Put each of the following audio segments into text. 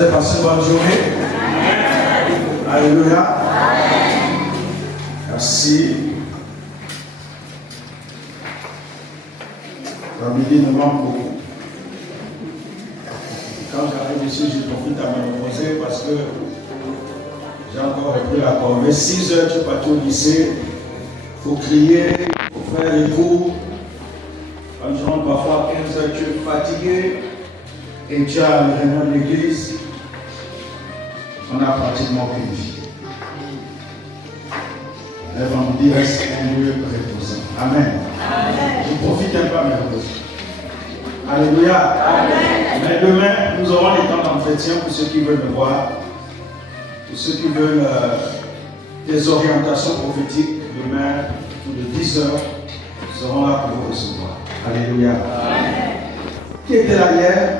vous avez passé une bonne journée. Alléluia. Merci. La midi me manque beaucoup. Quand j'arrive ici, je profite à me reposer parce que j'ai encore repris la corvée. 6 heures, tu es parti au lycée. Il faut crier, il faut faire les cours. Quand je rentre parfois à 15 heures, tu es fatigué. Et tu as le réunion de l'église. On a pratiquement qu'une vie. Le vendredi reste un lieu reposant. Amen. Amen. Je profite un peu à mes reposer. Alléluia. Amen. Mais demain, nous aurons les temps d'entretien pour ceux qui veulent me voir. Pour ceux qui veulent des orientations prophétiques. Demain, pour de 10 heures, nous serons là pour vous recevoir. Alléluia. Amen. Qui était là hier?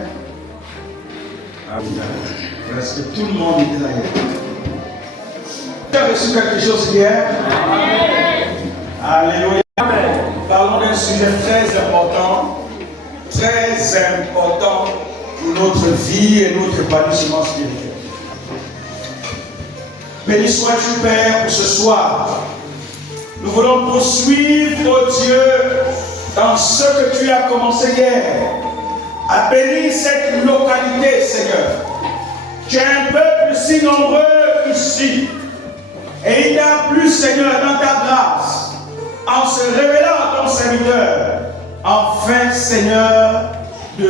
Presque tout le monde était là hier. Tu as reçu quelque chose hier? Amen. Alléluia. Amen. Parlons d'un sujet très important pour notre vie et notre épanouissement spirituel. Béni sois-tu, Père, pour ce soir. Nous voulons poursuivre, oh Dieu, dans ce que tu as commencé hier. À bénir cette localité, Seigneur. Tu as un peuple si nombreux ici. Et il t'a plu, Seigneur, dans ta grâce, en se révélant à ton serviteur, enfin, Seigneur, de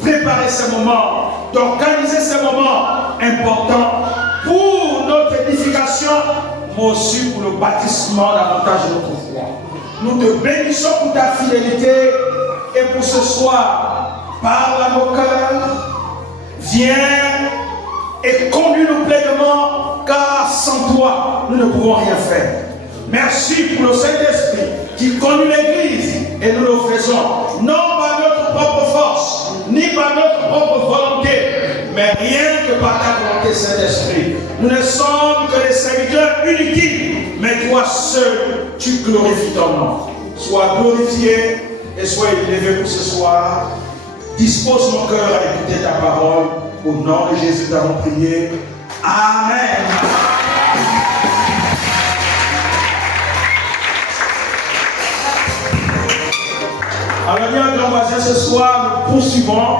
préparer ce moment, d'organiser ce moment important pour notre édification, mais aussi pour le bâtissement davantage de notre foi. Nous te bénissons pour ta fidélité et pour ce soir. Parle à nos cœurs, viens et conduis-nous pleinement, car sans toi, nous ne pouvons rien faire. Merci pour le Saint-Esprit qui conduit l'Église et nous le faisons, non par notre propre force, ni par notre propre volonté, mais rien que par ta volonté, Saint-Esprit. Nous ne sommes que des serviteurs inutiles, mais toi seul, tu glorifies ton nom. Sois glorifié et sois élevé pour ce soir. Dispose mon cœur à écouter ta parole. Au nom de Jésus, nous avons prié. Amen. Alors, bien, grand voisin, ce soir, nous poursuivons.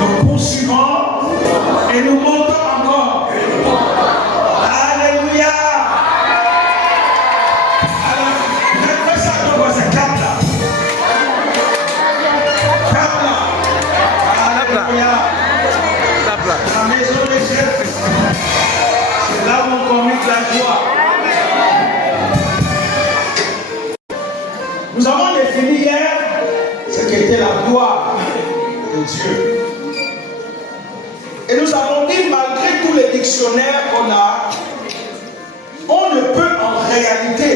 Nous poursuivons et nous montons encore. Alléluia. Alors, fais ça à ton voisin, clap là. Clap là. Alléluia. La maison des chefs, c'est là où on communique la joie. Nous avons défini hier ce qu'était la gloire de Dieu. Et nous avons dit, malgré tous les dictionnaires qu'on a, on ne peut en réalité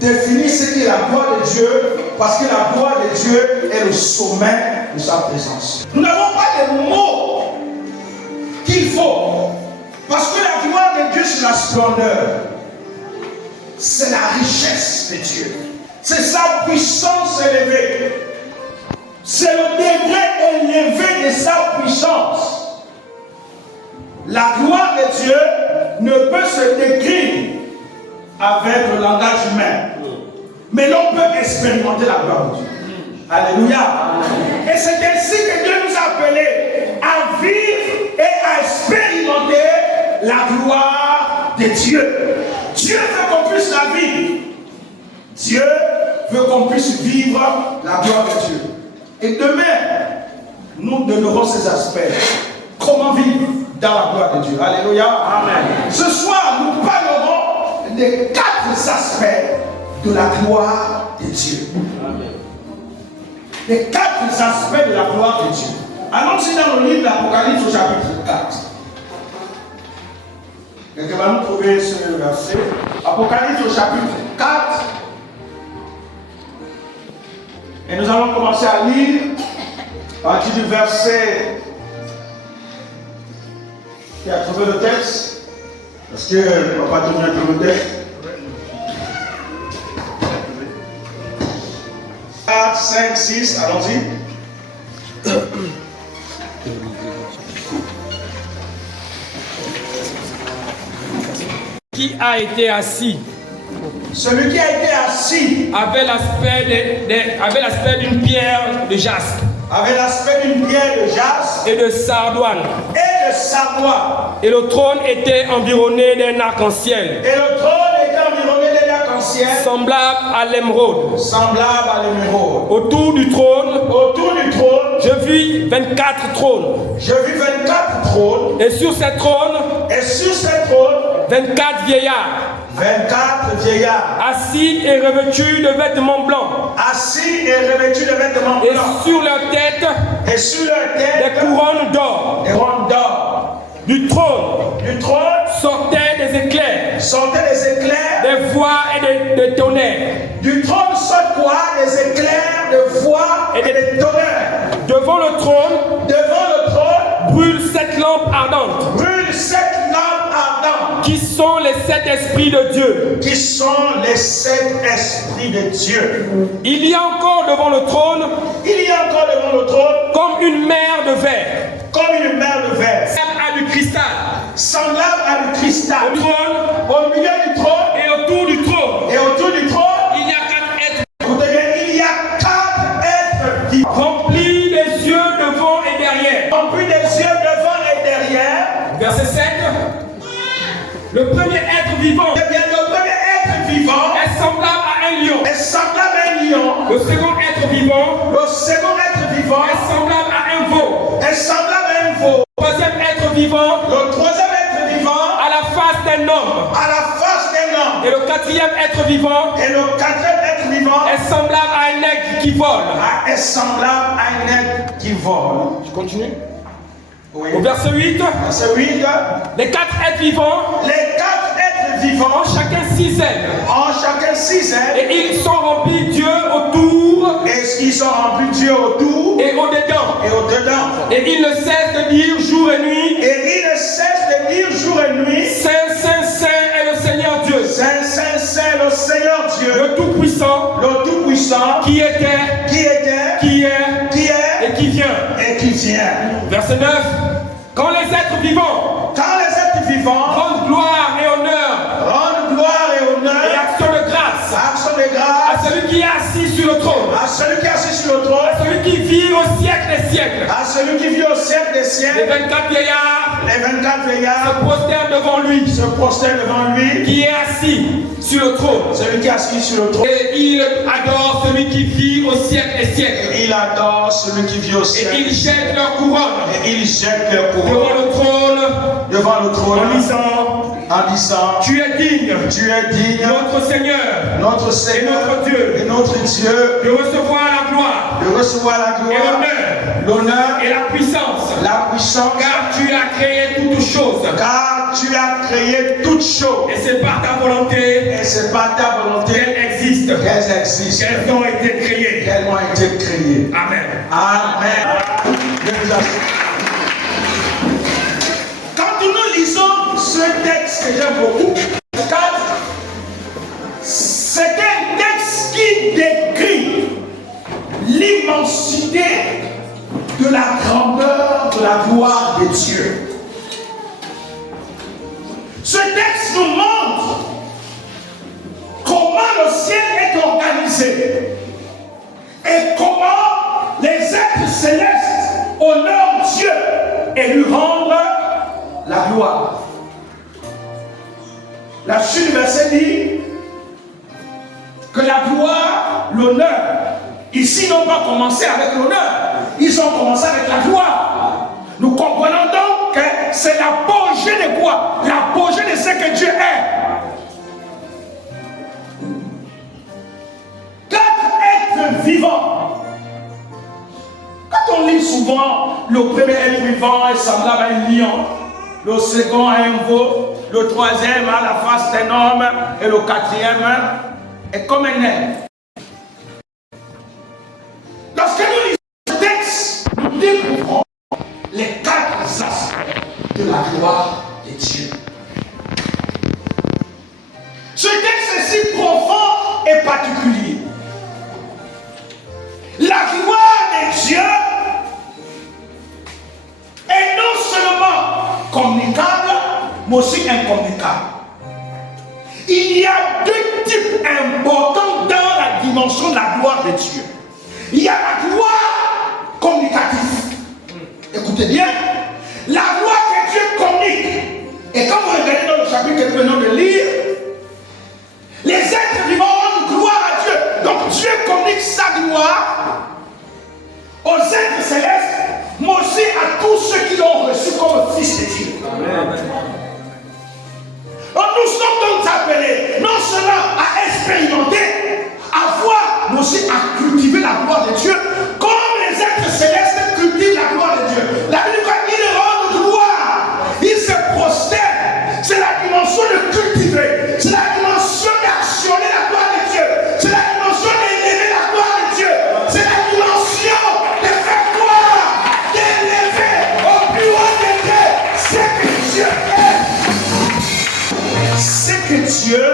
définir ce qu'est la gloire de Dieu, parce que la gloire de Dieu est le sommet de sa présence. Nous n'avons pas de mots qu'il faut, parce que la gloire de Dieu, c'est la splendeur, c'est la richesse de Dieu. C'est sa puissance élevée. C'est le degré élevé de sa puissance. La gloire de Dieu ne peut se décrire avec le langage humain. Mais l'on peut expérimenter la gloire de Dieu. Alléluia. Et c'est ainsi que Dieu nous a appelés à vivre et à expérimenter la gloire de Dieu. Dieu veut qu'on puisse la vivre. Dieu veut qu'on puisse vivre la gloire de Dieu. Et demain, nous donnerons ces aspects. Comment vivre dans la gloire de Dieu. Alléluia. Amen. Ce soir, nous parlerons des 4 aspects de la gloire de Dieu. Amen. Les 4 aspects de la gloire de Dieu. Allons-y dans le livre d'Apocalypse au chapitre 4. Quelqu'un va nous trouver ce verset. Apocalypse au chapitre 4. Et nous allons commencer à lire à partir du verset qui a trouvé le texte. Parce qu'on ne va pas donner un le texte. 4, 5, 6, allons-y. a été assis Celui qui a été assis avait l'aspect d'une pierre de jaspe avait l'aspect d'une pierre de jaspe et de sardoine. et de sardoine. Et le trône était environné d'un arc-en-ciel, Et le trône était environné d'un arc-en-ciel semblable à l'émeraude. semblable à l'émeraude. Autour du trône, Autour du trône, je vis 24 trônes. je vis 24 trônes. Et sur ces trônes, Et sur ces trônes, 24 vieillards, 24 vieillards, assis et revêtus de vêtements blancs. assis et revêtus de vêtements Et blancs. sur leur tête, Et sur leur des tête, couronnes d'or. des couronnes d'or. Du trône Du trône sortaient des éclairs, sortaient des éclairs. des voix et des tonnerres. Du trône sortent quoi? Des éclairs, de voix et des tonnerres. Devant le trône Devant le trône, brûlent 7 lampes ardentes, brûlent 7 lampes ardentes, qui sont les 7 esprits de Dieu. qui sont les 7 esprits de Dieu. Il y a encore devant le trône, Il y a encore devant le trône, comme une mer de verre, comme une mer de verre, semblable à du cristal, semblable à du cristal. au trône Au milieu du trône et autour du trône. et autour du trône, Il y a 4 êtres écoutez bien, il y a 4 êtres vivants, remplis des yeux devant et derrière. remplis des yeux devant et derrière. Verset 7. Le premier être vivant Eh bien, le premier être vivant est semblable à un lion. est semblable à un lion. Le second être vivant Le second être vivant est semblable à un veau. est semblable à un veau. Le troisième être vivant Le troisième être vivant à la face d'un homme. à la face d'un homme. Et le quatrième être vivant Et le quatrième être vivant est semblable à un aigle qui vole. est semblable à un être qui vole. Je continue. Oui. Au verset 8, Verset 8. les 4 êtres vivants Les 4 êtres vivants ont chacun 6 ailes. ont chacun 6 ailes. Et ils sont remplis Dieu autour Et ils sont remplis de Dieu autour et au-dedans. et au-dedans. Et ils ne cessent de dire jour et nuit, Et ils ne cessent de dire jour et nuit, Saint, Saint, Saint est le Seigneur Dieu, Saint, Saint, Saint, le Seigneur Dieu, le Tout-Puissant, le Tout-Puissant, qui était, qui était, qui est qui est et qui vient. et qui vient. Verset 9. Quand les êtres vivants Quand les êtres vivants rendent gloire et honneur rendent gloire et et honneur, action de grâce action de à grâce celui qui est assis sur le trône, à celui qui est assis sur le à trône, celui qui vit au siècle des siècles, à celui qui vit au siècle des les siècles, 24 vieillards les 24 vieillards se prosternent devant lui, se prosternent devant lui, qui est assis sur le trône. celui qui est assis sur le trône, Et il adore celui qui vit au siècle des siècles. et il adore celui qui vit au Et siècle, ils jettent leur couronne et il jette leur devant couronne le trône devant le trône en disant, en disant, tu es digne, tu es digne, notre Seigneur, notre Seigneur notre Dieu, et notre Dieu, de recevoir la gloire de recevoir la et gloire, l'honneur et la puissance, la puissance, car tu as créé toutes choses. car tu as créé toutes choses. Et c'est par ta volonté Et c'est par ta volonté qu'elles existent, qu'elles existent, qu'elles ont été créées. qu'elles ont été créées. Amen. Amen. Dieu nous assiste. Quand nous lisons ce texte que j'aime beaucoup, c'est un texte qui décrit l'immensité de la grandeur, de la gloire de Dieu. Ce texte nous montre comment le ciel est organisé et comment les êtres célestes honorent Dieu et lui rendent la gloire. La suite du verset dit que la gloire, l'honneur, ici n'ont pas commencé avec l'honneur, ils ont commencé avec la gloire. Nous comprenons donc que c'est l'apogée de quoi? L'apogée de ce que Dieu est. 4 êtres vivants. Quand on lit souvent, le premier être vivant est semblable à un lion, le second à un veau, le troisième à la face d'un homme et le quatrième est comme un aigle. Lorsque nous lisons ce texte, nous découvrons les 4 aspects de la gloire de Dieu. Ce texte est si profond et particulier. La gloire de Dieu est non seulement communicable, mais aussi incommunicable. il y a deux types importants dans la dimension de la gloire de Dieu. Il y a la gloire communicative. Écoutez bien, la gloire que Dieu communique. Et quand vous regardez dans le chapitre que nous venons de lire, les êtres vivants ont une gloire à Dieu. Donc Dieu communique sa gloire aux êtres célestes, mais aussi à tous ceux qui l'ont reçu comme fils de Dieu. Amen. Donc nous sommes donc appelés non seulement à expérimenter, à voir, mais aussi à cultiver la gloire de Dieu, comme les êtres célestes cultivent la gloire de Dieu. La Bible dit qu'ils rendent gloire, ils se prosternent. C'est la dimension de cultiver, c'est la dimension d'actionner la gloire de Dieu, c'est la dimension d'élever la gloire de Dieu, c'est la dimension de faire gloire, d'élever au plus haut de Dieu ce que Dieu est. Ce que Dieu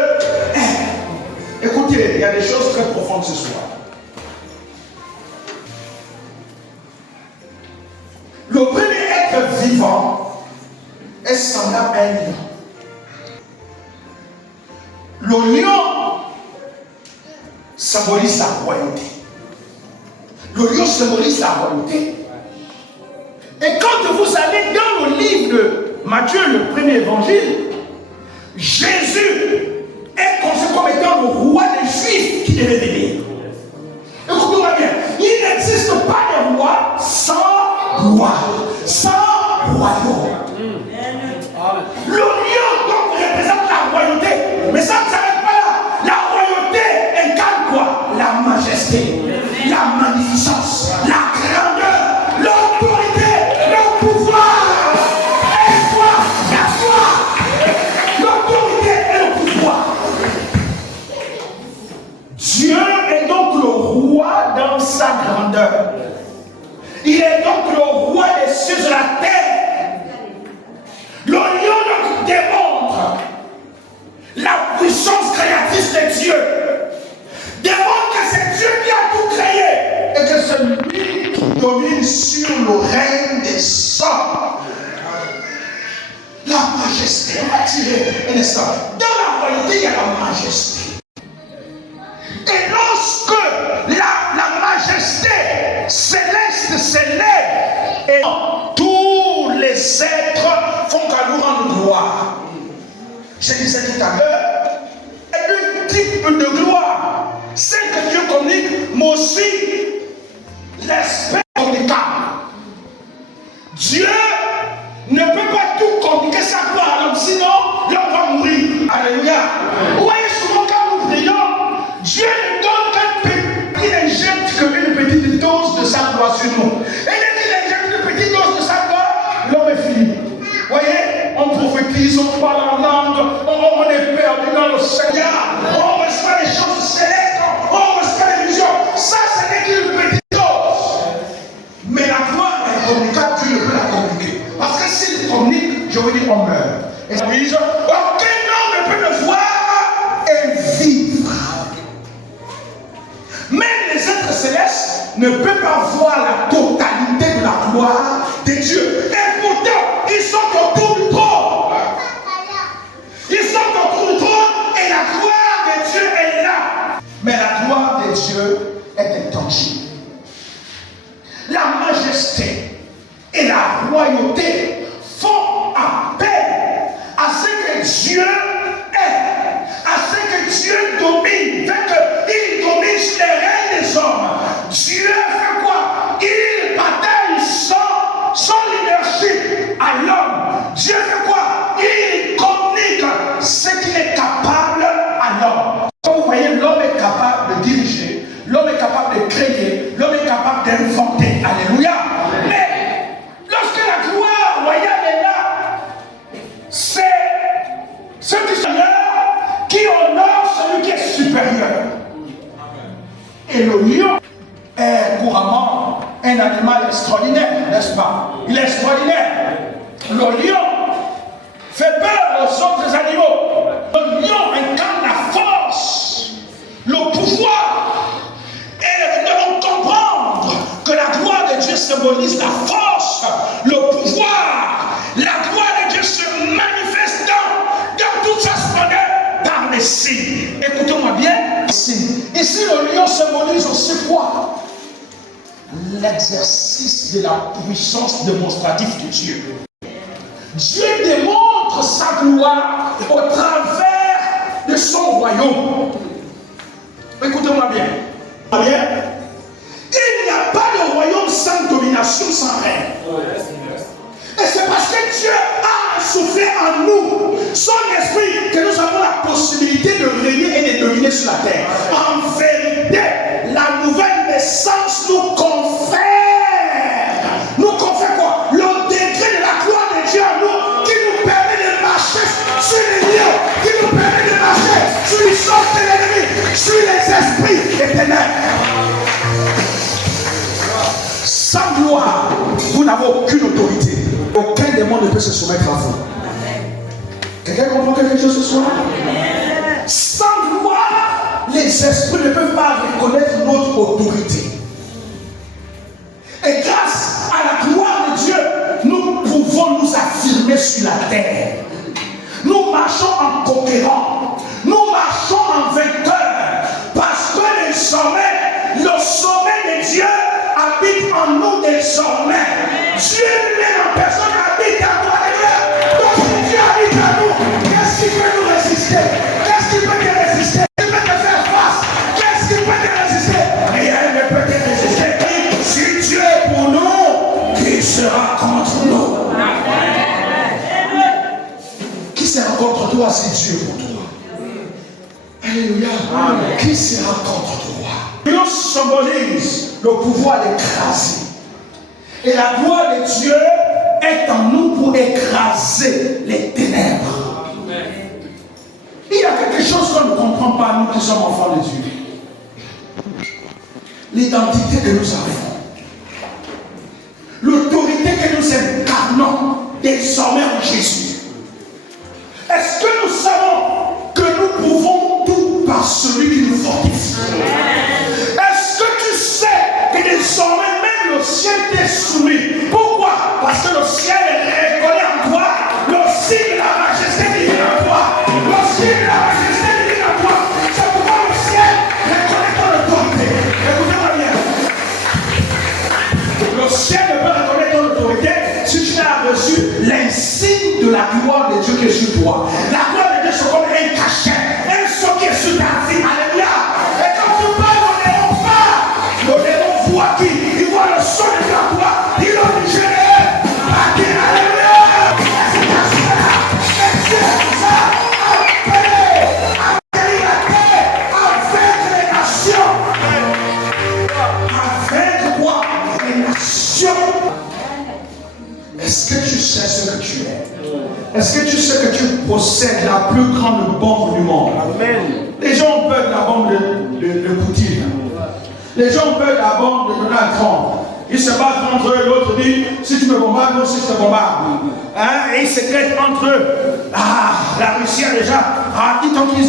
est. Écoutez, il y a des choses très profondes ce soir. Le premier être vivant est semblable à un lion. Le lion symbolise la royauté. Le lion symbolise la royauté. Et quand vous allez dans le livre de Matthieu, le premier évangile, Jésus est conçu comme étant le roi des Juifs qui devait venir. Écoutez-moi bien, il n'existe pas de roi sans gloire, sans royaume. Le lion donc représente la royauté, mais ça ne s'arrête pas là. La royauté incarne quoi? La majesté, la magnificence, la grandeur, l'autorité, le pouvoir. Et quoi? La foi, l'autorité et le pouvoir. Dieu est donc le roi dans sa grandeur. Il est donc le roi des cieux et de la terre. Le lion donc démontre la puissance créatrice de Dieu. Démontre que c'est Dieu qui a tout créé. Et que c'est lui qui domine sur le règne des hommes. La majesté. On va tirer un instant. Dans la royauté, il y a la majesté. Et lorsque la majesté céleste s'élève, et tous les êtres font qu'à nous rendre gloire. Je disais tout à l'heure, il y a deux types de gloire. Celle que Dieu communique, mais aussi l'esprit communicable. Dieu ne peut pas tout communiquer sa gloire à l'homme, sinon l'homme va mourir. Alléluia. Vous voyez souvent quand nous prions, Dieu ne donne qu'il injecte qu'une petite dose de sa gloire sur nous. Et dès qu'il injecte une petite dose de sa gloire, l'homme est fini. Vous voyez, on prophétise, on parle en langue, on est perdu dans le Seigneur, on reçoit les choses célestes, on reçoit les visions. Ça, ce n'est qu'une petite dose. Mais la gloire est communicable, Dieu ne peut la communiquer. Parce que s'il communique, je veux dire, on meurt. Et ça veut dire, aucun homme ne peut le voir et vivre. Même les êtres célestes ne peuvent pas voir la totalité de la gloire de Dieu. Et pourtant, ils sont autour du trône. Ils sont autour du trône et la gloire de Dieu est là. Mais la gloire de Dieu est intangible. La majesté et la royauté font appel à ce que Dieu est, à ce que Dieu domine. Fait qu'il domine sur les règnes des hommes. Dieu fait quoi? Il partage son leadership à l'homme. Dieu fait quoi? Il communique ce qu'il est capable à l'homme. Quand vous voyez, l'homme est capable de diriger, l'homme est capable de créer, l'homme est capable d'inventer. Alléluia. Mais lorsque la gloire royale est là, c'est ce qui honore celui qui est supérieur. Et le lion est couramment un animal extraordinaire, n'est-ce pas? Il est extraordinaire. Le lion fait peur aux autres animaux. Le lion incarne la force, le pouvoir. Et nous devons comprendre que la gloire de Dieu symbolise la force, le pouvoir. La gloire de Dieu se manifeste dans toute sa splendeur dans les cieux. signe. Écoutez-moi bien. Signe. Ici, le lion symbolise aussi quoi? L'exercice de la puissance démonstrative de Dieu. Dieu démontre sa gloire au travers de son royaume. Écoutez-moi bien. Il n'y a pas de royaume sans domination, sans règne. Et c'est parce que Dieu a soufflé en nous son esprit que nous avons la possibilité de régner et de dominer sur la terre. En vérité, la nouvelle naissance nous confère quoi? Le degré de la gloire de Dieu en nous qui nous permet de marcher sur les lions, qui nous permet de marcher sur les sortes de l'ennemi, sur les esprits des ténèbres. Sans gloire, vous n'avez aucune autorité. Aucun démon ne peut se soumettre à vous. Quelqu'un comprend quelque chose ce soir? Sans gloire, les esprits ne peuvent pas reconnaître notre autorité. Et grâce à la gloire de Dieu, nous pouvons nous affirmer sur la terre. Nous marchons en conquérant. Nous marchons en vainqueur. Parce que désormais, le sommet de Dieu habite en nous désormais. Dieu lui-même en personne habite en toi. Donc si Dieu habite en nous, qu'est-ce qui peut nous résister? Qu'est-ce qui peut te résister? Qui peut te faire face? Qu'est-ce qui peut te résister? Rien ne peut te résister. Si Dieu est pour nous, qui sera contre nous? Qui sera contre toi si Dieu est pour toi? Alléluia. Amen. Qui sera contre toi? Dieu symbolise le pouvoir d'écraser. Et la gloire de Dieu est en nous pour écraser les ténèbres. Amen. Il y a quelque chose qu'on ne comprend pas, nous qui sommes enfants de Dieu. L'identité que nous avons. L'autorité que nous incarnons désormais en Jésus. Est-ce que nous savons que nous pouvons tout par celui qui nous fortifie? Est-ce que tu sais que désormais même le ciel t'est soumis? Pourquoi? Parce que le ciel reconnaît en toi le signe de la majesté divine en toi. Le signe de la majesté divine en toi. C'est pourquoi le ciel reconnaît ton autorité. Écoutez-moi bien. Le ciel ne peut reconnaître ton autorité si tu n'as reçu l'insigne de la gloire de Dieu qui est sur toi. La gloire de Dieu, c'est comme un cachet, un saut qui est sur ta vie. Alléluia. Et quand tu parles, le démon part. Le démon voit qui? Il voit le son de ta gloire. Il a digéré. Alléluia. C'est ta cela. C'est ça. Appelé. Appelé la terre. Avec les nations. Avec quoi? Les nations. Est-ce que tu sais ce que tu es? Est-ce que tu sais que tu possèdes la plus grande bombe du monde? Amen. Les gens ont peur de la bombe de Poutine. Les gens ont peur de la bombe de Donald Trump. Ils se battent entre eux, l'autre dit, si tu me bombardes, moi aussi je te bombarde. Hein? Et ils secrètent entre eux. Ah, la Russie a déjà,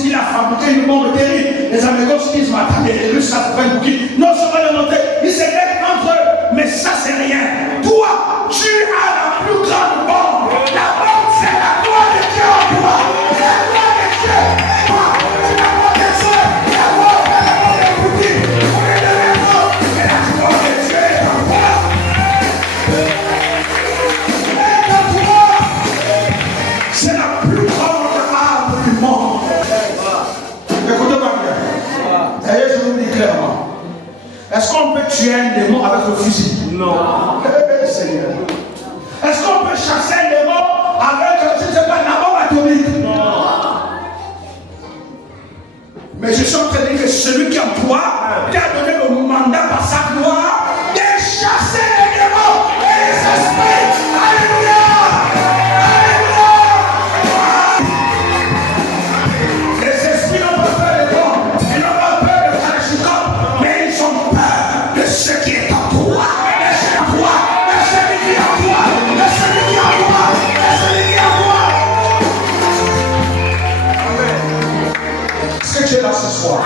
il a fabriqué une bombe terrible. Les Américains se disent, attendez, les Russes, ça se fait beaucoup. Non, ça va le monter. Ils secrètent entre eux. Mais ça, c'est rien. Toi, tu as la plus grande bombe. La bombe, c'est la gloire de Dieu en toi. La gloire de Dieu. Moi, c'est la gloire de Dieu. La gloire de Poutine. On est de raison. Et la gloire de Dieu est en toi. Et en toi, c'est la plus grande arme du monde. Écoutez-moi bien. D'ailleurs, je vous dis clairement. Est-ce qu'on peut tuer un démon avec le fusil? Non. Seigneur. Est-ce qu'on peut chasser un démon avec, je ne sais pas, la bombe atomique? Non. Mais je suis en train de dire que celui qui est en toi t'a donné le mandat par sa gloire de chasser les démons et les esprits. Alléluia. Alléluia. Les esprits n'ont pas peur des bombes, ils n'ont pas peur de Kalachnikov, mais ils ont peur de ce qui est en toi. Est-ce que tu es là ce soir?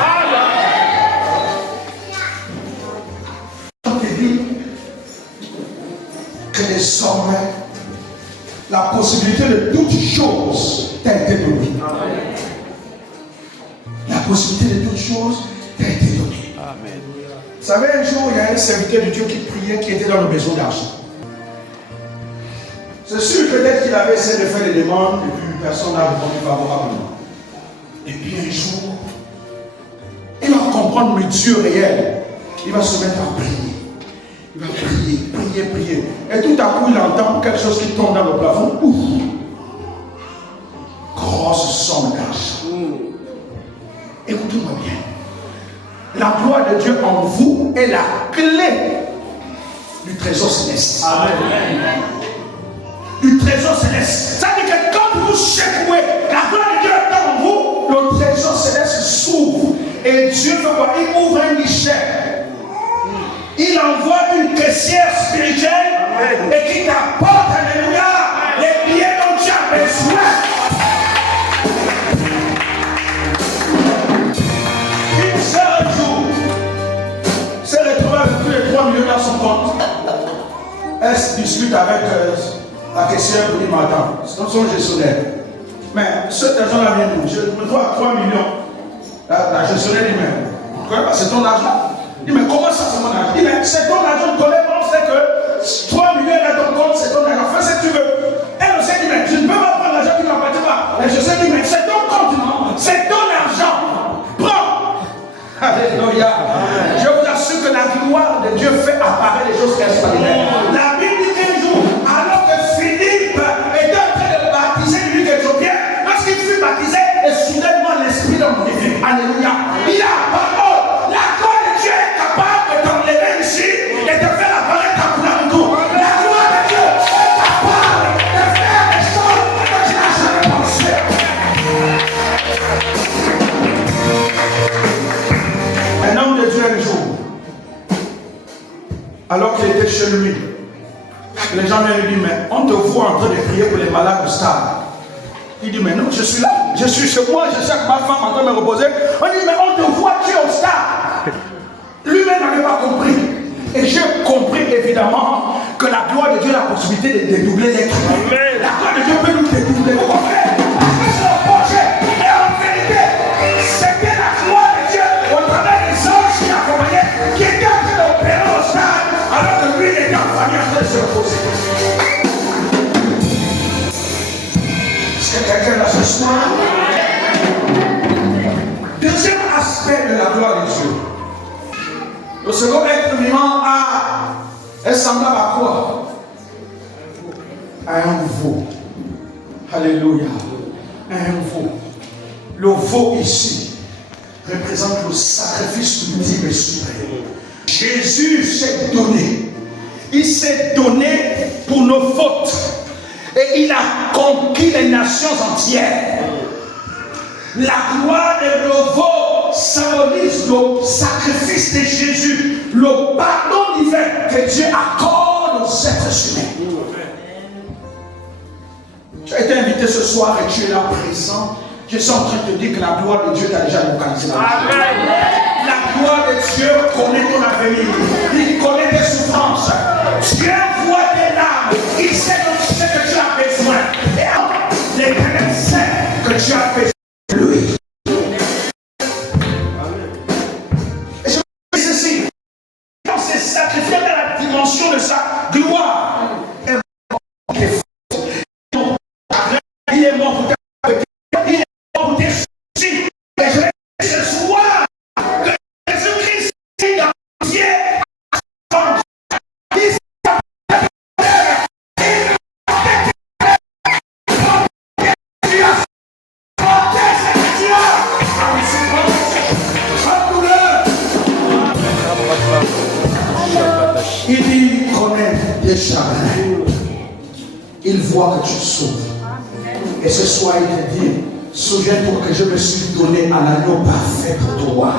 On te dit que désormais la possibilité de toutes choses t'a été donnée. possibilité de toutes choses t'a été donnée. Amen. Vous savez, un jour, il y a un serviteur de Dieu qui priait, qui était dans le besoin d'argent. C'est sûr peut-être qu'il avait essayé de faire des demandes et puis personne n'a répondu favorablement. Et puis un jour, il va comprendre le Dieu réel. Il va se mettre à prier. Il va prier, prier, prier. Et tout à coup, il entend quelque chose qui tombe dans le plafond. Ouf! Grosse somme d'argent. Écoutez-moi bien. La gloire de Dieu en vous est la clé du trésor céleste. Amen. Du trésor céleste. Ça veut dire que quand vous secouez, la gloire de Dieu est en vous, le trésor céleste s'ouvre. Et Dieu veut voir, il ouvre un guichet. Il envoie une caissière spirituelle et qui t'apporte, alléluia, les billets dont tu as besoin. Une seule jour, s'est retrouvée avec plus de 3 millions dans son compte. Elle se discute avec la caissière pour dire, attends, c'est son gestionnaire. Mais cet argent-là vient d'où? Je me trouve à 3 millions. La gestionnaire dit, mais tu ne connais pas, c'est ton argent. Il dit, mais comment ça c'est mon argent? Il dit, mais c'est ton argent, tu connais pas, on sait que 3 millions dans ton compte, c'est ton argent. Fais ce que tu veux. Elle aussi dit, mais je ne peux pas prendre l'argent qui ne m'appartient pas. La gestionnaire dit, mais c'est ton compte, non? C'est ton argent. Prends. Alléluia. Je vous assure que la gloire de Dieu fait apparaître les choses extraordinaires. La Bible dit qu'un jour, alors que Philippe était en train de baptiser lui d'Éthiopien, lorsqu'il fut baptisé, et soudainement l'Esprit de Dieu, alléluia, il a parole. La gloire de Dieu est capable de t'enlever ici et de faire apparaître ta couleur de tout. La gloire de Dieu est capable de faire des choses que tu n'as jamais pensé. Un homme de Dieu un jour, alors qu'il était chez lui, les gens lui disent, mais on te voit en train de prier pour les malades au stade. Il dit, mais non, je suis là, je suis chez moi, je suis avec ma femme en train de me reposer. On dit, mais on te voit, tu es au stade. Lui-même n'avait pas compris. Et j'ai compris évidemment que la gloire de Dieu a la possibilité de dédoubler les trucs. La gloire de Dieu peut nous dédoubler. Vous comprenez? Parce que c'est le projet. Et en vérité, c'était la gloire de Dieu au travers des anges qui l'accompagnaient, qui étaient en train d'opérer au stade, alors que lui était en famille en train de se reposer. Quelqu'un là ce soir. Deuxième aspect de la gloire de Dieu. Le second être vivant est semblable à quoi? À un veau. Alléluia. Un veau. Le veau ici représente le sacrifice ultime et suprême. Jésus s'est donné. Il s'est donné pour nos fautes. Et il a conquis les nations entières. La gloire de veau symbolise le sacrifice de Jésus, le pardon divin que Dieu accorde aux êtres humains. Tu as été invité ce soir et tu es là présent. Je suis en train de te dire que la gloire de Dieu t'a déjà localisé. La gloire de Dieu connaît ton avenir. Il connaît tes souffrances. Dieu voit tes larmes. Il sait ce que tu as besoin. Et l'Éternel sait que tu as besoin de lui. Et je dis ceci. Quand c'est sacrifié dans la dimension de sa gloire, il est mort pour ta vie. Il est mort pour tes soucis. Et je vais dire ce soir que Jésus-Christ est dans le ciel. Il dit, il connaît tes chagrins. Il voit que tu souffres. Et ce soir, il te dit, souviens-toi que je me suis donné à l'agneau parfait pour toi.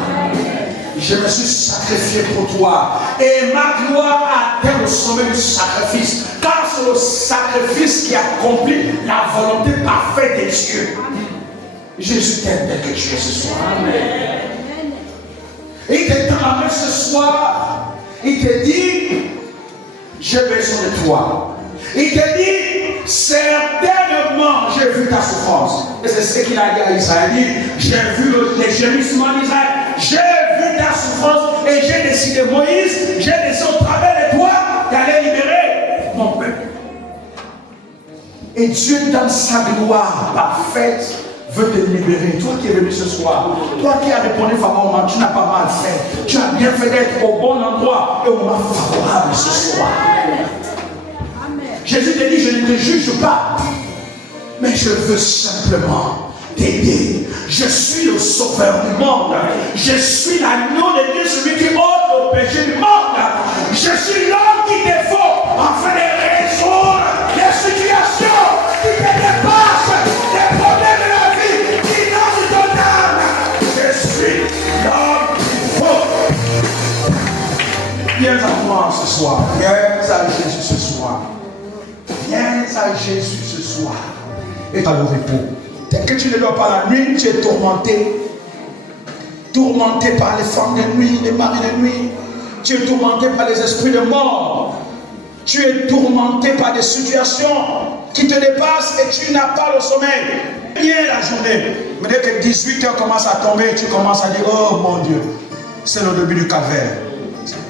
Je me suis sacrifié pour toi. Et ma gloire a atteint le sommet du sacrifice. Car c'est le sacrifice qui accomplit la volonté parfaite de Dieu. Jésus t'aime tel que tu es ce soir. Amen. Et il te tend la main ce soir. Il te dit, j'ai besoin de toi. Il te dit, certainement j'ai vu ta souffrance. Et c'est ce qu'il a dit à Israël. J'ai vu les gémissements d'Israël. J'ai vu ta souffrance et j'ai décidé, Moïse, j'ai décidé au travers de toi d'aller libérer mon peuple. Et Dieu, dans sa gloire parfaite, veut te libérer. Toi qui es venu ce soir, toi qui as répondu favorablement, tu n'as pas mal fait. Tu as bien fait d'être au bon endroit et au moment favorable ce soir. Jésus te dit, je ne te juge pas, mais je veux simplement t'aider. Je suis le sauveur du monde. Je suis l'agneau de Dieu, celui qui ôte le péché du monde. Je suis l'homme qui te faut afin de résoudre les situations qui te dépassent, les problèmes de la vie qui n'ont ton âme. Je suis l'homme qu'il faut. Viens à moi ce soir. Viens à Jésus ce soir. Viens à Jésus ce soir. Et à le repos. Dès que tu ne dors pas la nuit, tu es tourmenté. Tourmenté par les femmes de nuit, les maris de nuit. Tu es tourmenté par les esprits de mort. Tu es tourmenté par des situations qui te dépassent et tu n'as pas le sommeil. Viens la journée. Mais dès que 18h commence à tomber, tu commences à dire, oh mon Dieu, c'est le début du calvaire.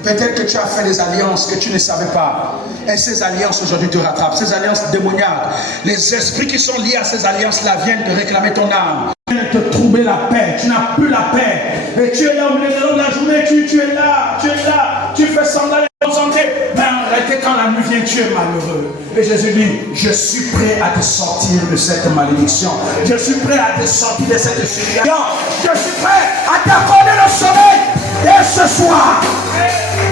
Peut-être que tu as fait des alliances que tu ne savais pas. Et ces alliances aujourd'hui te rattrapent. Ces alliances démoniaques. Les esprits qui sont liés à ces alliances-là viennent te réclamer ton âme. Viennent te troubler la paix. Tu n'as plus la paix. Et tu es là au milieu de la journée. Tu es là. Tu fais semblant de bonne santé. Mais en réalité, quand la nuit vient, tu es malheureux. Et Jésus dit, je suis prêt à te sortir de cette malédiction. Je suis prêt à te sortir de cette situation. Je suis prêt à t'accorder le sommeil dès ce soir.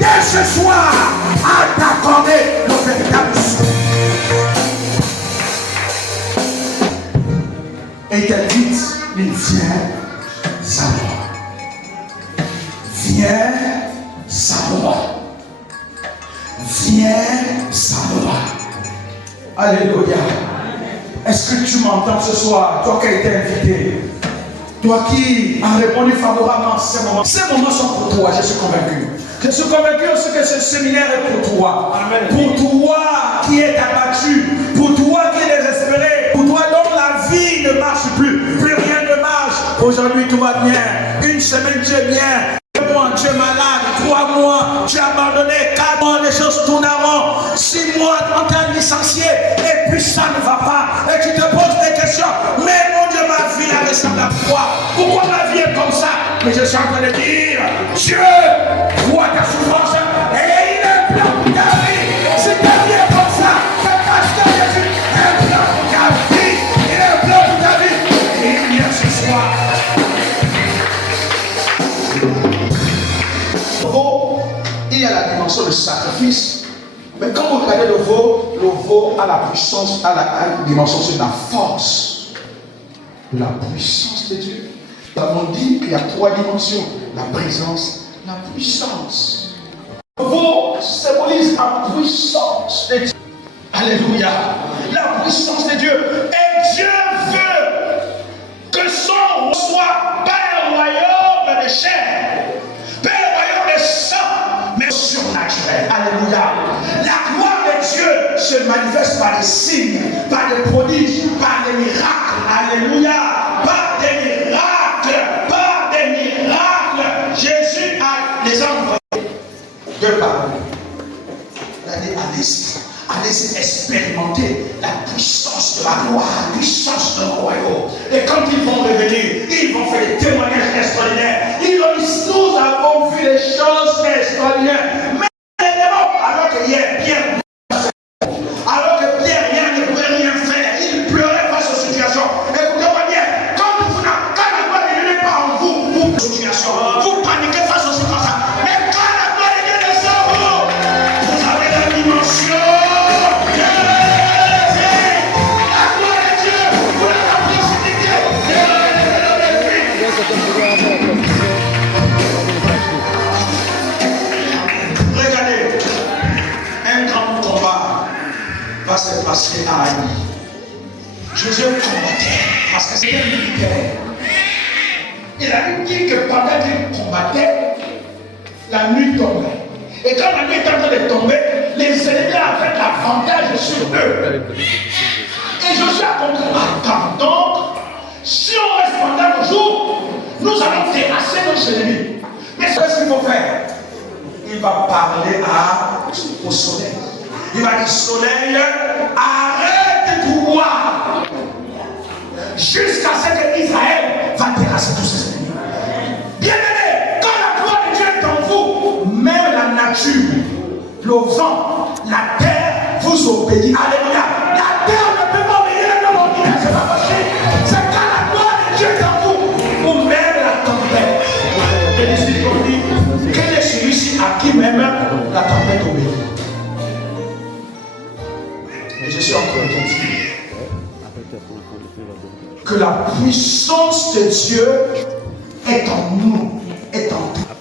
Dès ce soir, à t'accorder le véritable souffle. Et t'invite, il vient à moi. Viens à moi. Viens à moi. Alléluia. Est-ce que tu m'entends ce soir, toi qui as été invité? Toi qui as répondu favorablement à ces moments. Ces moments sont pour toi, je suis convaincu. Je suis convaincu aussi que ce séminaire est pour toi. Amen. Pour toi qui est abattu, pour toi qui est désespéré, pour toi dont la vie ne marche plus, plus rien ne marche. Aujourd'hui tout va bien. Une semaine tu es bien. 2 mois tu es malade. 3 mois tu es abandonné. 4 mois les choses tournent à rond. 6 mois on t'a licencié et puis ça ne va pas. Et tu te poses des questions. Mais mon Dieu, ma vie elle ressemble à quoi? Pourquoi ma vie est comme ça? Mais je suis en train de dire, Dieu voit ta souffrance et il a un plan pour ta vie. Si ta vie est comme ça, c'est parce que Jésus a un plan pour ta vie. Il a un plan pour ta vie. Et il vient ce soir. Il y a la dimension de sacrifice. Mais quand vous regardez le veau a la puissance, a la dimension, c'est la force de la puissance de Dieu. Nous avons dit qu'il y a 3 dimensions. La présence, la puissance. Le veau symbolise la puissance de Dieu. Alléluia. La puissance de Dieu. Et Dieu veut que son roi soit pas un royaume de chair, pas un royaume de sang, mais surnaturel. Alléluia. La gloire de Dieu se manifeste par des signes, par des prodiges, par des miracles. Alléluia. Par des miracles. Par des miracles. Jésus a les envoyés de parole. Il a dit, allez expérimenter la puissance de la gloire, la puissance de royaume. Et quand ils vont revenir, ils vont faire des témoignages extraordinaires. Ils ont dit, nous avons vu des choses extraordinaires. Mais alors que hier, Pierre, alors que Pierre ne pouvait rien faire, il pleurait face aux situations. Écoutez-moi bien, quand la gloire de Dieu n'est pas en vous, vous situation, vous paniquez face aux situations. Mais quand la gloire de Dieu est en vous, vous avez la dimension. Regardez, un grand combat va se passer à Haï. Jésus combattait parce que c'était un militaire. Il a dit que pendant qu'il combattait, la nuit tombait. Et quand la nuit est en train de tomber, les ennemis avaient l'avantage sur eux. Et Josué a compris. Attends, donc, si on reste pendant le jour, nous allons terrasser nos ennemis. Mais qu'est-ce qu'il faut faire? Il va parler au soleil. Il va dire, soleil, arrête de pouvoir. Jusqu'à ce que Israël va terrasser tous ses ennemis. Bien-aimés, quand la gloire de Dieu est en vous, même la nature, le vent, la terre vous obéit. Alléluia. La terre ne peut pas obéir à l'homme ordinaire, c'est pas possible. C'est quand la gloire de Dieu est en vous, ou même la tempête. Et les dit, quel est celui-ci à qui même la tempête obéit? Et je suis en train de dire que la puissance de Dieu est en nous, est en toi.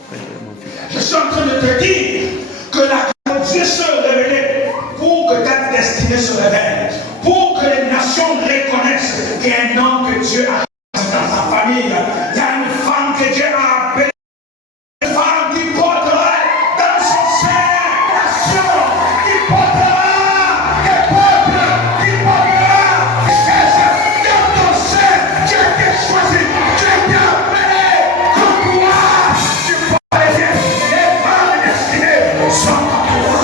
Je suis en train de te dire que la gloire de Dieu se révèle pour que ta destinée se révèle, pour que les nations reconnaissent qu'il y a un homme que Dieu a dans sa famille. Il y a une femme que Dieu a appelée. Une femme qui portera dans son sein la nation, qui portera des peuples, qui portera des richesses. Dans ton sein, tu as été choisi, tu as été appelé comme toi. Tu portes les femmes destinées sont comme toi.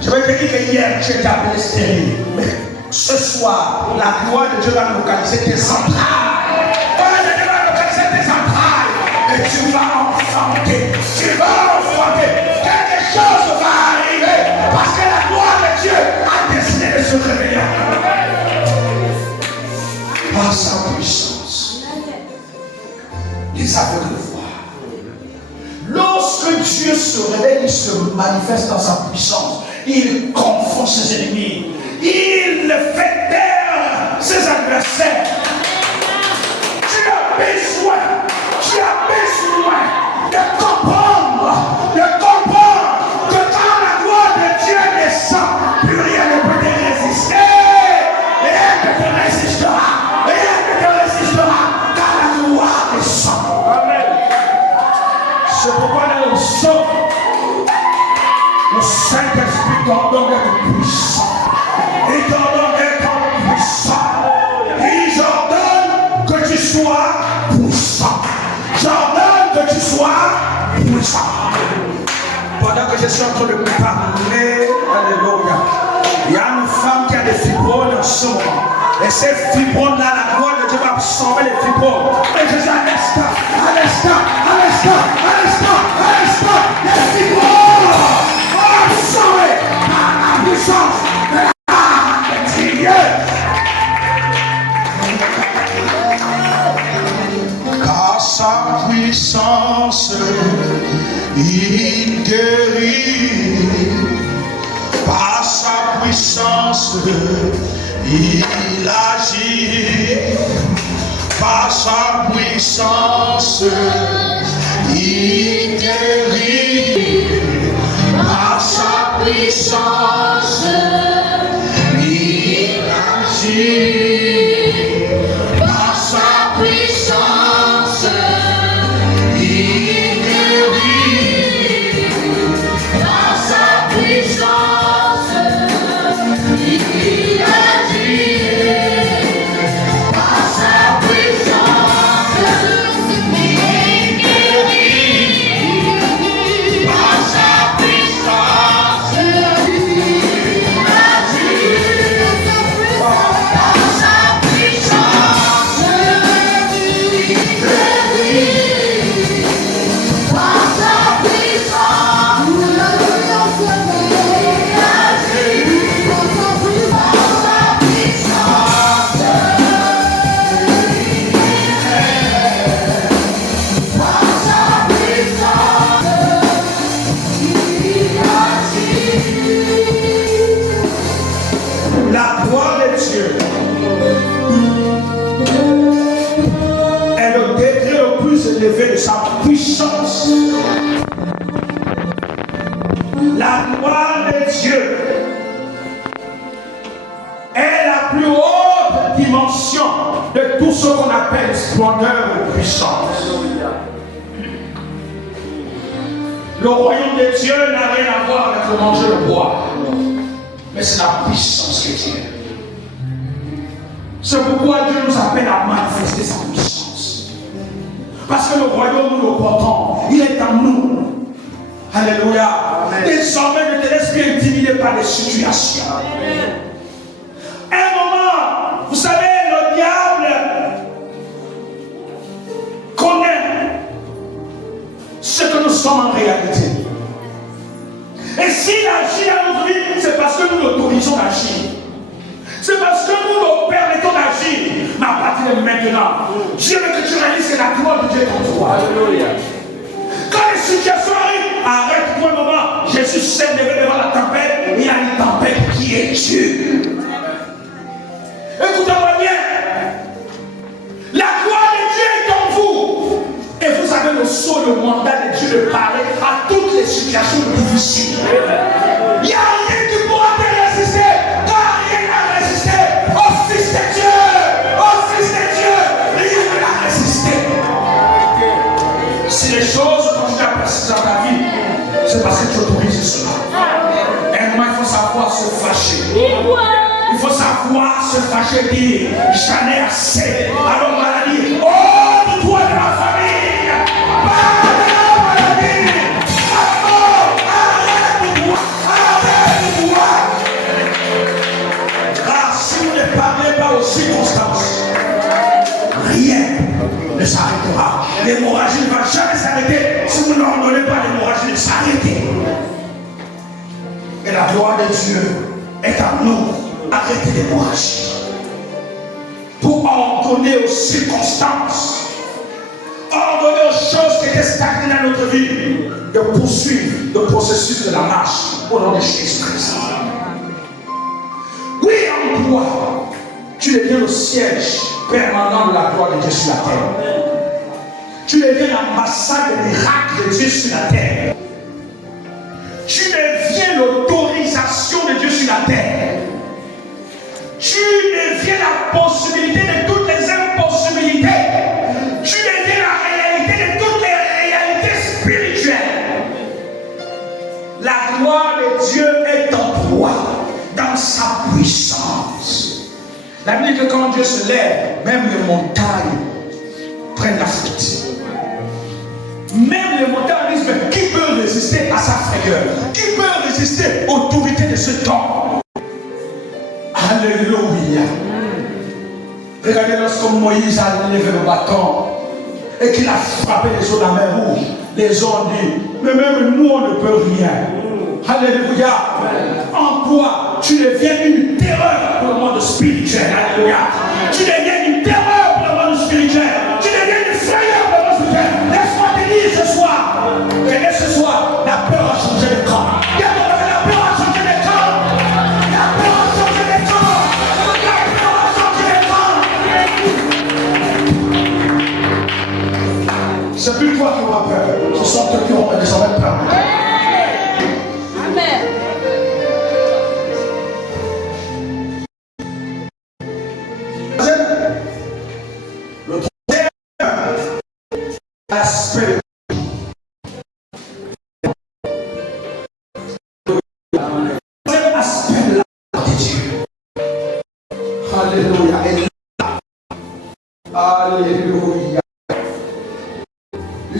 Je vais te dire que hier, tu étais appelé stérile. Mais ce soir, la gloire de Dieu va localiser tes entrailles. Et tu vas enfanter, quelque chose va arriver parce que la gloire de Dieu a décidé de se réveiller. Par sa puissance, les aveugles voient. Lorsque Dieu se réveille, il se manifeste dans sa puissance. Il confond ses ennemis. Il fait taire ses adversaires. Tu as besoin de comprendre que quand la gloire de Dieu descend, plus rien ne peut te résister. Rien ne te résistera, car la gloire descend. Amen. C'est pourquoi dans le psaume, le Saint-Esprit t'ordonne d'être puissant. Il t'ordonne d'être puissant. Il ordonne que tu sois puissant. J'ordonne que tu sois puissant. Pendant que je suis en train de parler, alléluia, il y a une femme qui a des fibromes en ce moment. Et ces fibromes-là, la gloire de Dieu va absorber les fibromes. Et je dis à l'instant, les fibromes vont absorber par la puissance de la Dieu. Car sa puissance, il guérit. Par sa puissance, il agit. Par sa puissance, il guérit. Par sa puissance, il agit. Par sa puissance, il guérit. Par sa puissance, il agit. Par sa puissance, il guérit. Par sa puissance, il agit. Par sa puissance, il guérit. Par sa puissance, la gloire de Dieu est le degré le plus élevé de sa puissance. La gloire de Dieu est la plus haute dimension de tout ce qu'on appelle splendeur ou puissance. Le royaume de Dieu n'a rien à voir avec le manger le bois. mais c'est la puissance chrétienne. C'est pourquoi Dieu nous appelle à manifester sa puissance. Parce que le royaume, nous le portons, il est en nous. Alléluia. Désormais, ne te laisse plus intimider par les situations. Un moment, vous savez, le diable connaît ce que nous sommes en réalité. Et s'il agit dans notre vie, c'est parce que nous l'autorisons d'agir. C'est parce que nous nous permettons d'agir. Mais à partir de maintenant, Dieu veut que tu réalises que la gloire de Dieu est en toi. Alléluia. Quand les situations arrivent, arrête-toi un moment. Jésus s'est levé devant la tempête. Il y a une tempête qui est Dieu. Écoutez-moi bien. La gloire de Dieu est en vous. Et vous avez le sceau, le mandat de Dieu de parler à toutes les situations difficiles. Il n'y a rien qui pourra te résister. Car rien n'a résisté au Fils de Dieu. Au Fils de Dieu. Rien ne l'a résisté. Si les choses continuent à persister dans ta vie, c'est parce que tu autorises cela. Et moi, il faut savoir se fâcher. Il faut savoir se fâcher, dire j'en ai assez. Alors maladie, oh, de toi de la famille, pas de la maladie, arrête-toi. Car si vous ne parlez pas aux circonstances, rien ne s'arrêtera. L'hémorragie ne va jamais s'arrêter si vous n'ordonnez pas l'hémorragie de s'arrêter. Et la gloire de Dieu est en nous. Arrêtez l'hémorragie. Pour ordonner aux circonstances, ordonner aux choses qui étaient stagnées dans notre vie, de poursuivre le processus de la marche au nom de Jésus-Christ. Oui, en toi, tu deviens le siège permanent de la gloire de Dieu sur la terre. Tu deviens l'ambassade des miracles de Dieu sur la terre. Tu deviens l'autorisation de Dieu sur la terre. Tu deviens la possibilité de toutes les impossibilités. Tu deviens la réalité de toutes les réalités spirituelles. La gloire de Dieu est en toi, dans sa puissance. La Bible dit que quand Dieu se lève, même les montagnes prennent la fuite. Même les montagnes disent, mais qui peut résister à sa frayeur? Qui peut résister à l'autorité de ce temps? Alléluia. Regardez lorsque Moïse a levé le bâton et qu'il a frappé les eaux de la mer Rouge, les eaux ont dit, mais même nous on ne peut rien. Alléluia. En toi, tu deviens une terreur pour le monde spirituel. Alléluia. Tu deviens une terreur pour le monde spirituel. Tu deviens une frayeur pour le monde spirituel. Laisse-moi te dire ce soir, que ce soir, la peur a changé de camp. La peur a changé de camp. La peur a changé de camp. La peur a changé de camp. C'est plus toi qui auras peur. Ce sont eux qui auront désormais peur. Amen. Le troisième aspect de la gloire de Dieu. Alléluia. Alléluia.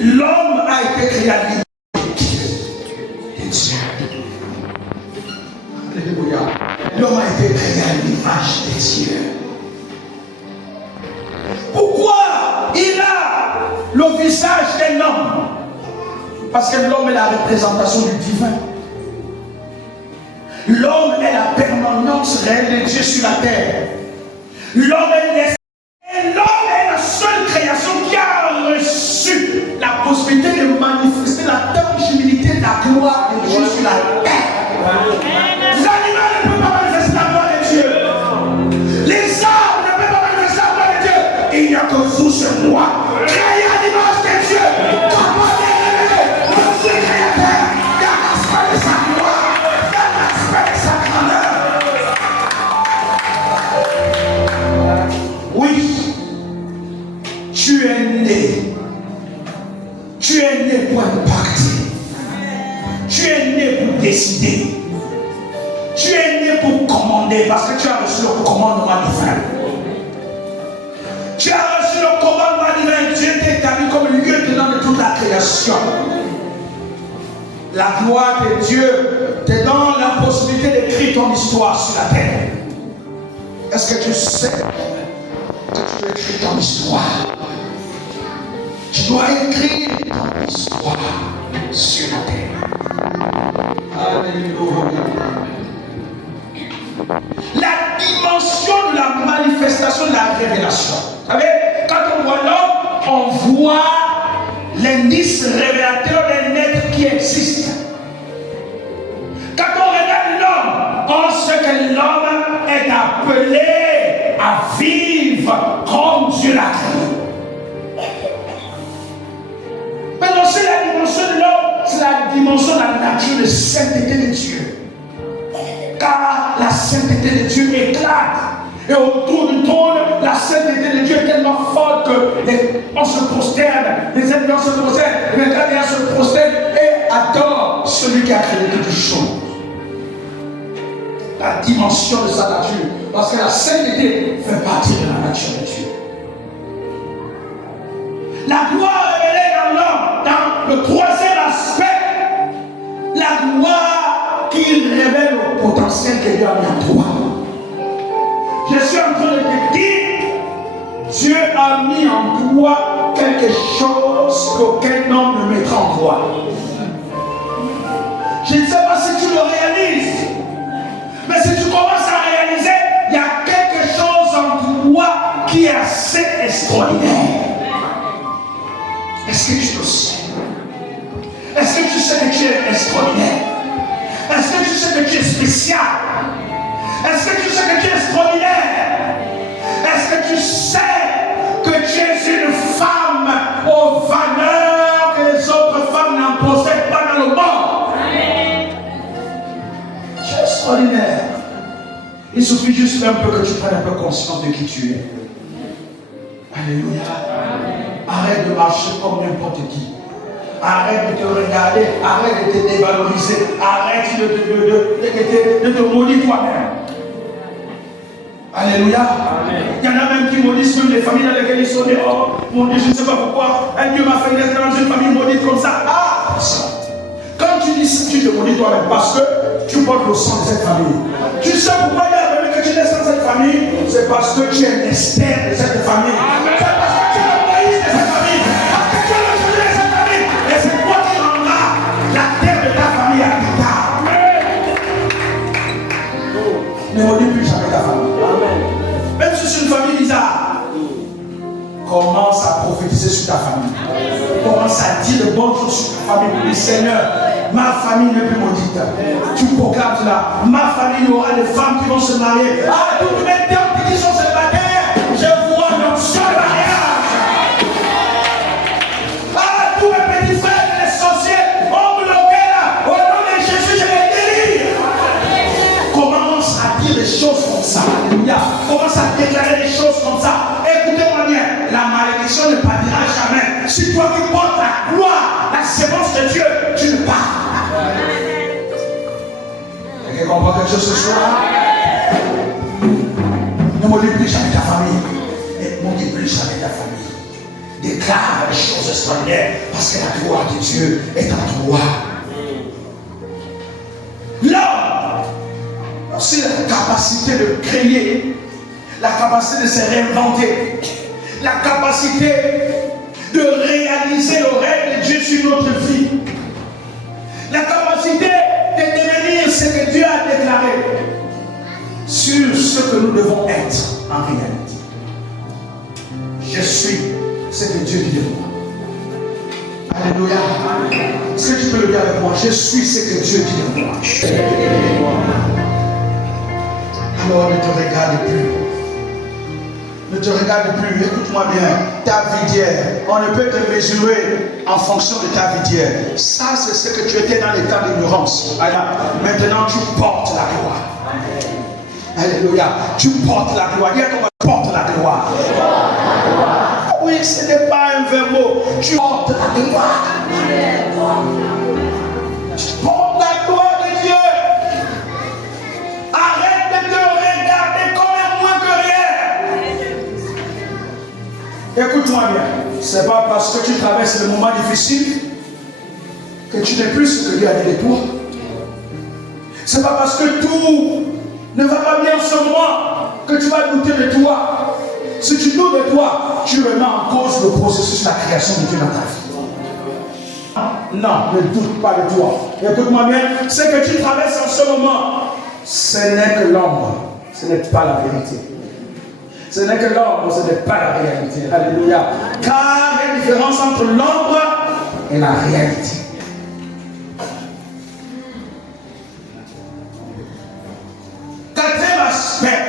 L'homme a été créé à l'image de Dieu. Alléluia. L'homme a été créé à l'image de Dieu. Pourquoi il a le visage d'un homme? Parce que l'homme est la représentation du divin. L'homme est la permanence réelle de Dieu sur la terre. L'homme est la seule création qui a reçu la possibilité de manifester la tangibilité de la gloire de Dieu sur la terre. Les animaux ne peuvent pas manifester la gloire de Dieu. Les arbres ne peuvent pas manifester la gloire de Dieu. Il n'y a que vous et moi, créés à l'image de Dieu, capable de révéler le Dieu créateur, dans l'aspect de sa gloire, dans l'aspect de sa grandeur. Oui, tu es né. Tu es né pour impacter. Tu es né pour décider. Tu es né pour commandé parce que tu as reçu le commandement divin. Tu as reçu le commandement divin. Dieu t'a établi comme lieutenant de toute la création. La gloire de Dieu te donne la possibilité d'écrire ton histoire sur la terre. Est-ce que tu sais que tu dois écrire ton histoire? Tu dois écrire ton histoire sur la terre. Alléluia. La dimension de la manifestation de la révélation. Vous savez, quand on voit l'homme, on voit l'indice révélateur d'un être qui existe. Quand on regarde l'homme, on sait que l'homme est appelé à vivre comme Dieu l'a créé. Maintenant, c'est la dimension de l'homme, c'est la dimension de la nature de sainteté de Dieu. Car la sainteté de Dieu éclate. Et autour du trône, la sainteté de Dieu est tellement forte qu'on se prosterne. Les êtres se prosternent, les gardiens se prosternent et adorent celui qui a créé toutes choses. La dimension de sa nature. Parce que la sainteté fait partie de la nature de Dieu. La gloire révélée dans l'homme, dans le troisième aspect, la gloire qui révèle le potentiel que Dieu a mis en toi. Je suis en train de te dire, Dieu a mis en toi quelque chose qu'aucun homme ne mettra en toi. Je ne sais pas si tu le réalises, mais si tu commences à réaliser, il y a quelque chose en toi qui est assez extraordinaire. Est-ce que tu le sais? Est-ce que tu sais que tu es extraordinaire? Est-ce que tu sais que tu es spécial? Est-ce que tu sais que tu es extraordinaire? Est-ce que tu sais que tu es une femme aux valeurs que les autres femmes n'en possèdent pas dans le monde? Tu es extraordinaire. Il suffit juste un peu que tu prennes un peu conscience de qui tu es. Alléluia. Arrête de marcher comme n'importe qui. Arrête de te regarder, arrête de te dévaloriser, arrête de te maudire toi-même. Alléluia. Amen. Il y en a même qui maudissent même les familles dans lesquelles ils sont nés. Oh mon Dieu, je ne sais pas pourquoi. Un Dieu m'a fait naître dans une famille maudite comme ça. Ah, quand tu dis ça, tu te maudis toi-même parce que tu portes le sang de cette famille. Tu sais pourquoi il a fallu que tu naisses dans cette famille? C'est parce que tu es Esther de cette famille. Amen. C'est parce que tu es le Moïse de cette famille. Parce que tu es le Jésus de cette famille. Et c'est toi qui rendras la terre de ta famille habitable. Ne maudis plus jamais ta famille. Même si c'est une famille bizarre, commence à prophétiser sur ta famille. Commence à dire de bonnes choses sur ta famille. Le Seigneur, ma famille n'est plus maudite. Tu proclames cela. Ma famille, il y aura des femmes qui vont se marier. Ah, toutes mes tantes qui sont célibataires, je vois l'onction de mariage. Ah, tous mes petits frères, les sorciers, ont bloqué là. Au nom de Jésus, je les délivre. Commence à dire des choses comme ça. Alléluia. Commence à déclarer des choses comme ça. Écoutez-moi bien. La malédiction ne partira jamais. Si toi qui portes la gloire, la sémence de Dieu, tu ne pars. Quelqu'un comprend quelque chose ce soir? Ne maudis plus jamais ta famille. Ne maudis plus jamais ta famille. Déclare des choses extraordinaires parce que la gloire de Dieu est en toi. L'homme, c'est la capacité de créer, la capacité de se réinventer, la capacité de réaliser le rêve de Dieu sur notre vie, la capacité de devenir ce que Dieu a déclaré sur ce que nous devons être en réalité. Je suis ce que Dieu dit de moi. Alléluia. Est-ce que tu peux le dire avec moi? Je suis ce que Dieu dit de moi. Alors ne te regarde plus. Ne te regarde plus. Écoute-moi bien. Ta vie d'hier, on ne peut te mesurer en fonction de ta vie d'hier. Ça, c'est ce que tu étais dans l'état d'ignorance. Maintenant, tu portes la gloire. Alléluia. Tu portes la gloire. Dis à toi, porte la gloire. Oui, ce n'est pas un verbe. Tu portes la gloire. Tu portes la gloire de Dieu. Arrête de te Écoute-moi bien. Ce n'est pas parce que tu traverses le moment difficile que tu n'es plus ce que Dieu a dit de toi. Ce n'est pas parce que tout ne va pas bien en ce moment que tu vas douter de toi. Si tu doutes de toi, tu remets en cause le processus de la création de Dieu dans ta vie. Non, ne doute pas de toi. Écoute-moi bien, ce que tu traverses en ce moment, ce n'est que l'ombre, ce n'est pas la vérité. Ce n'est que l'ombre, ce n'est pas la réalité. Alléluia. Car il y a une différence entre l'ombre et la réalité. Quatrième aspect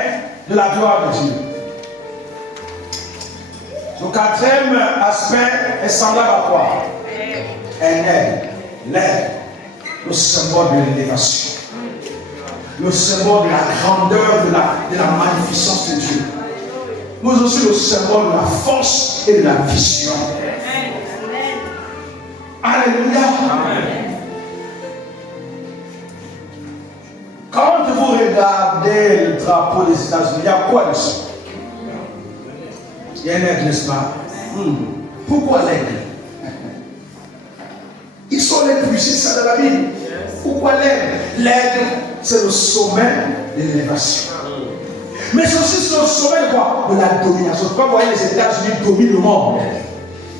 de la gloire de Dieu. Le quatrième aspect est semblable à quoi? Un aigle. L'aigle, le symbole de l'élévation. Le symbole de la grandeur, de la magnificence de Dieu. Mais aussi le symbole de la force et de la vision. Alléluia. Quand vous regardez le drapeau des États-Unis, il y a quoi dessus? Il y a un aigle, n'est-ce pas? Pourquoi l'aigle? Ils sont les plus ça dans la Bible. Pourquoi l'aigle? L'aigle, c'est le sommet de l'élévation. Mais c'est aussi le sommet de quoi? De la domination. Quand vous voyez les États-Unis dominent le monde.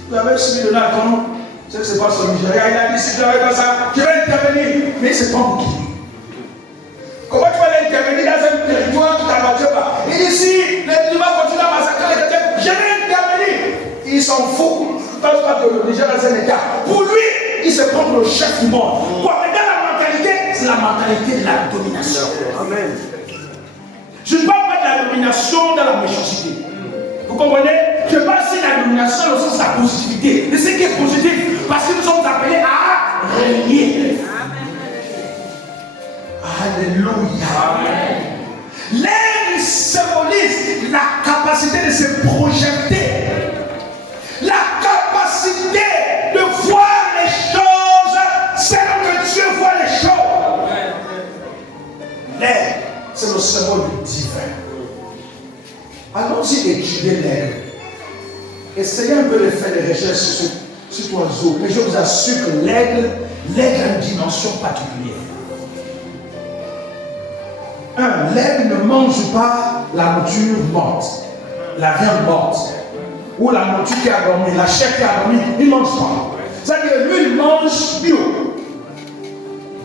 Vous avez suivi de là, comment? Je sais que c'est pas son Nigeria. Il a dit si tu avais comme ça, je vais intervenir. Mais c'est pas pour qui? Comment tu vas aller intervenir dans un territoire qui t'appartient pas? Il dit si les humains continuent à massacrer les chrétiens, je vais intervenir. Il s'en fout. Parce que le Niger dans un état. Pour lui, il se prend le chef du monde. Quoi? Mais dans la mentalité, c'est la mentalité de la domination. Amen. Je ne parle pas de la domination dans la méchanceté. Vous comprenez? Je parle aussi de la domination dans le sens de la positivité. Et ce qui est positif, parce que nous sommes appelés à régner. Alléluia. L'aigle symbolise la capacité de se projeter. La capacité de voir les choses selon que Dieu voit les choses. L'aigle, c'est le symbole du divin. Allons-y étudier l'aigle. Essayez un peu de faire des recherches sur cet oiseau. Mais je vous assure que l'aigle a une dimension particulière. L'aigle ne mange pas la nourriture morte, la viande morte, ou la nourriture qui a dormi, la chair qui a dormi, il ne mange pas. C'est-à-dire que lui, il mange bio.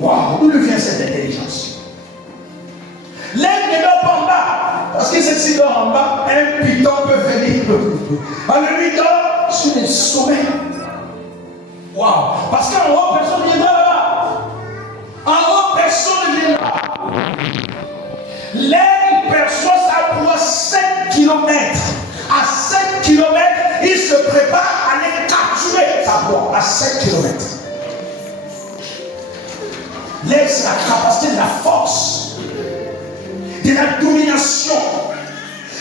Waouh, d'où lui vient cette intelligence? L'aigle ne dort pas en bas, parce que s'il dort en bas, un python peut venir. Alors lui dort sur les sommets. Waouh, parce qu'en haut, personne ne viendra là-bas. En haut, personne ne viendra. L'aigle perçoit sa proie 7 km. À 7 km, il se prépare à aller capturer sa proie. À 7 km. L'aigle, c'est la capacité de la force, de la domination,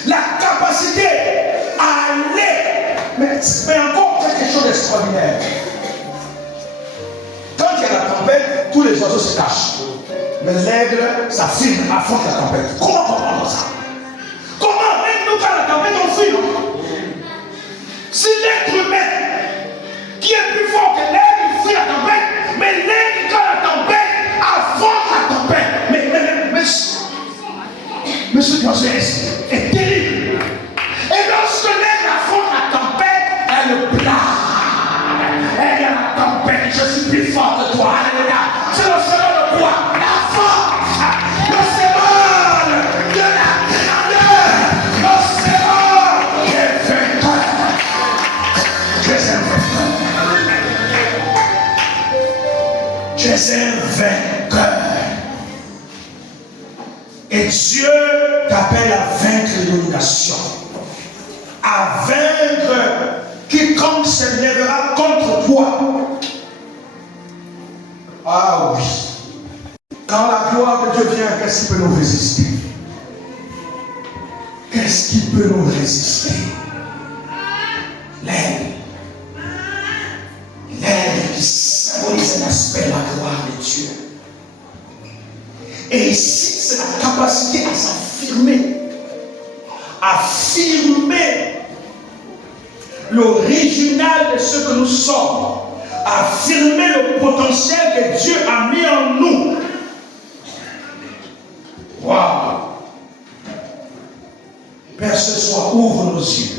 la capacité à aller. Mais encore quelque chose d'extraordinaire. Quand il y a la tempête, tous les oiseaux se cachent. Mais l'aigle s'affirme à fond de la tempête. Comment comprendre ça? Comment même nous, quand la tempête, on fuit? Si l'être humain, qui est plus fort que l'aigle, il fuit la tempête, mais l'aigle, quand la tempête, affronte la tempête. Mais ce oiseau est terrible. Et lorsque l'aigle affronte la tempête, elle blague. Elle dit à la tempête, je suis plus fort que toi. C'est le chemin de quoi? Tu es un vainqueur. Et Dieu t'appelle à vaincre l'illumination. À vaincre quiconque se lèvera contre toi. Ah oui. Quand la gloire de Dieu vient, qu'est-ce qui peut nous résister? Qu'est-ce qui peut nous résister? L'aigle. L'aigle qui symbolise un aspect de la gloire de Dieu. Et ici, c'est la capacité à s'affirmer. Affirmer l'original de ce que nous sommes. Affirmer le potentiel que Dieu a mis en nous. Waouh! Père, ce soir, ouvre nos yeux.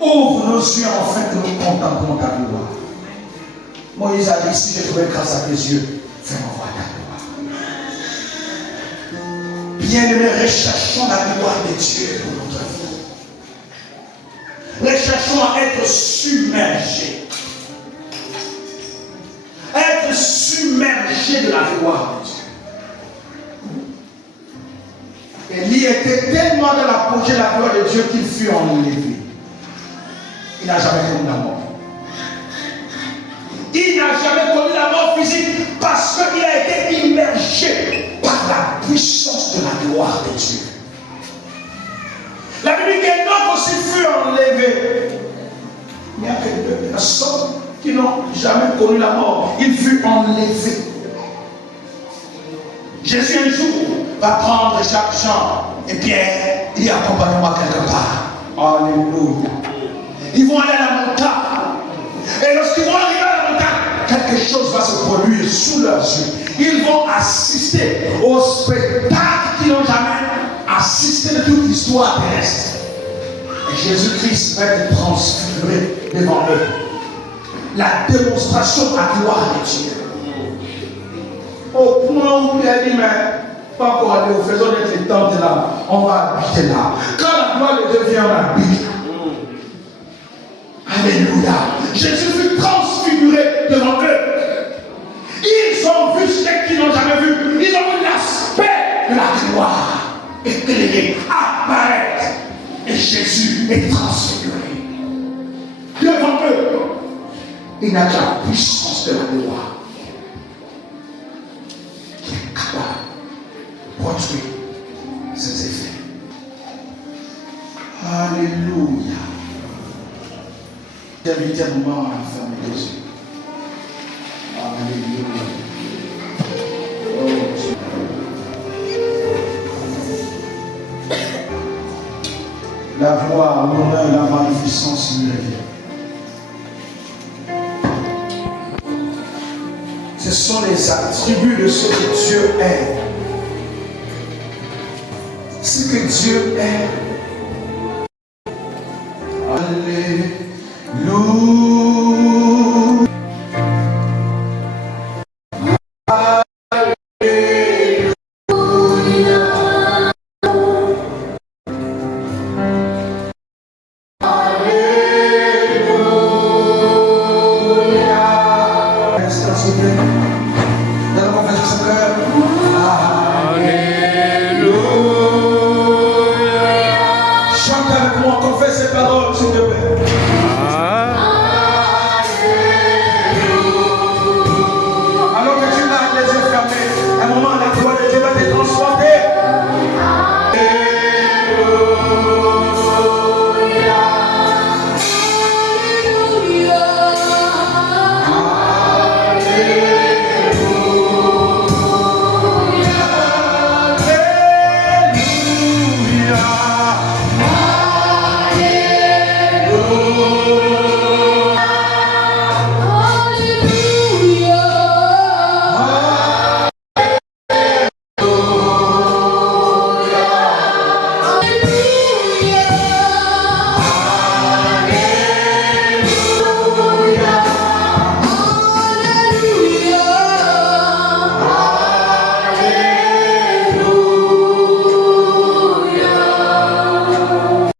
Ouvre nos yeux afin que nous contemplons ta gloire. Moïse a dit, si j'ai trouvé grâce à tes yeux, fais-moi voir ta gloire. Bien-aimés, recherchons la gloire de Dieu pour notre vie. Recherchons à être submergés. Être submergés de la gloire de Dieu. Élie était tellement dans l'apogée de la gloire de Dieu qu'il fut enlevé. Il n'a jamais connu la mort. Il n'a jamais connu la mort physique parce qu'il a été immergé par la puissance de la gloire de Dieu. La Bible dit qu'Enoch aussi fut enlevé. Il n'y a que deux personnes qui n'ont jamais connu la mort. Il fut enlevé. Jésus un jour va prendre Jacques, Jean et Pierre et accompagne-moi quelque part. Alléluia. Ils vont aller à la montagne. Et lorsqu'ils vont arriver à la montagne, quelque chose va se produire sous leurs yeux. Ils vont assister au spectacle qu'ils n'ont jamais assisté de toute l'histoire terrestre. Et Jésus-Christ va être transfiguré devant eux. La démonstration de la gloire de Dieu. Au point où Pierre dit, mais pas pour aller au faisons d'être les tentes là, on va habiter là. Quand la gloire de Dieu vient, on habite. Alléluia. Jésus fut transfiguré devant eux. Ils ont vu ce qu'ils n'ont jamais vu. Ils ont vu l'aspect de la gloire éclairée apparaître. Et Jésus est transfiguré devant eux. Il n'a que la puissance de la gloire qui est capable de produire ces effets. Alléluia. J'invite un moment à fermer les yeux. Alléluia. Oh Dieu. La gloire, l'honneur et la magnificence lui reviennent. Ce sont les attributs de ce que Dieu est. Ce que Dieu est.